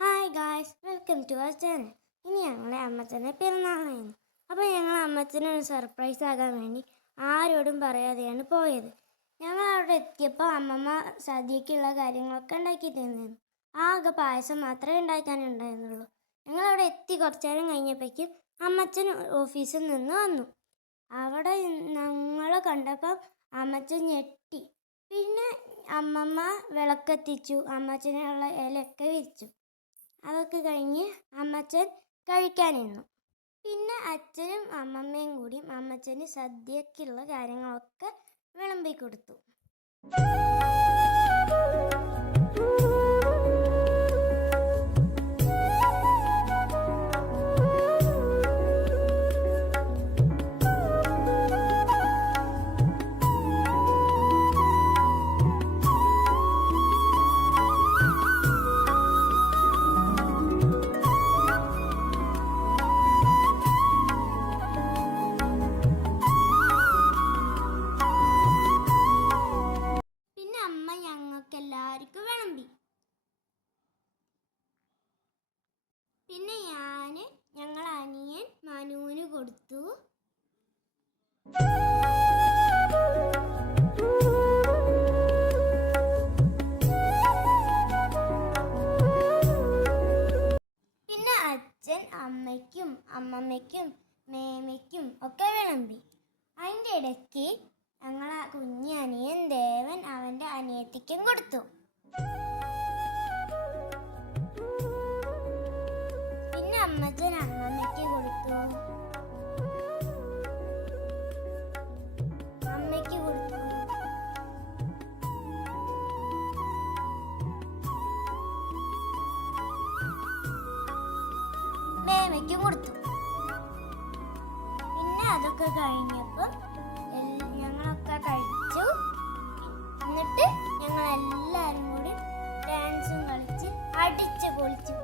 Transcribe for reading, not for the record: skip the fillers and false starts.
Hi guys, welcome to our channel. ഇനി ഞങ്ങളെ അമ്മച്ചനെ പിറന്നാളായിരുന്നു. അപ്പോൾ ഞങ്ങൾ അമ്മച്ചനൊരു സർപ്രൈസ് ആകാൻ വേണ്ടി ആരോടും പറയാതെയാണ് പോയത്. ഞങ്ങൾ അവിടെ എത്തിയപ്പോൾ അമ്മമ്മ സദ്യക്കുള്ള കാര്യങ്ങളൊക്കെ ഉണ്ടാക്കി തന്നിരുന്നു. ആകെ പായസം മാത്രമേ ഉണ്ടാക്കാനുണ്ടായിരുന്നുള്ളൂ. ഞങ്ങളവിടെ എത്തി കുറച്ചു നേരം കഴിഞ്ഞപ്പോഴേക്കും അമ്മച്ചൻ ഓഫീസിൽ നിന്ന് വന്നു. അവിടെ ഞങ്ങളെ കണ്ടപ്പോൾ അമ്മച്ചൻ ഞെട്ടി. പിന്നെ അമ്മമ്മ വിളക്കെത്തിച്ചു, അമ്മച്ചനുള്ള ഇലയൊക്കെ വിരിച്ചു. അതൊക്കെ കഴിഞ്ഞ് അമ്മച്ചൻ കഴിക്കാനിരുന്നു. പിന്നെ അച്ഛനും അമ്മമ്മയും കൂടി അമ്മച്ചന് സദ്യക്കുള്ള കാര്യങ്ങളൊക്കെ വിളമ്പി കൊടുത്തു. എല്ലാവർക്കും വിളമ്പി. പിന്നെ ഞങ്ങൾ അനിയൻ മനുവിന് കൊടുത്തു. പിന്നെ അച്ഛൻ അമ്മയ്ക്കും അമ്മമ്മയ്ക്കും മേമയ്ക്കും ഒക്കെ വിളമ്പി. അതിൻ്റെ ഇടയ്ക്ക് ഞങ്ങളെ കുഞ്ഞനിയൻ ദേവൻ അവൻ്റെ അനിയത്തിക്കും കൊടുത്തു. പിന്നെ അമ്മച്ചൻ അമ്മമ്മയ്ക്ക് കൊടുത്തു, അമ്മയ്ക്ക് കൊടുത്തു, മേമയ്ക്കും കൊടുത്തു. പിന്നെ അതൊക്കെ കഴിഞ്ഞപ്പോൾ ഞങ്ങളൊക്കെ കഴിച്ചു. എന്നിട്ട് ഞങ്ങൾ എല്ലാവരും കൂടി ഡാൻസും കളിച്ച് അടിച്ച് പൊളിച്ചു.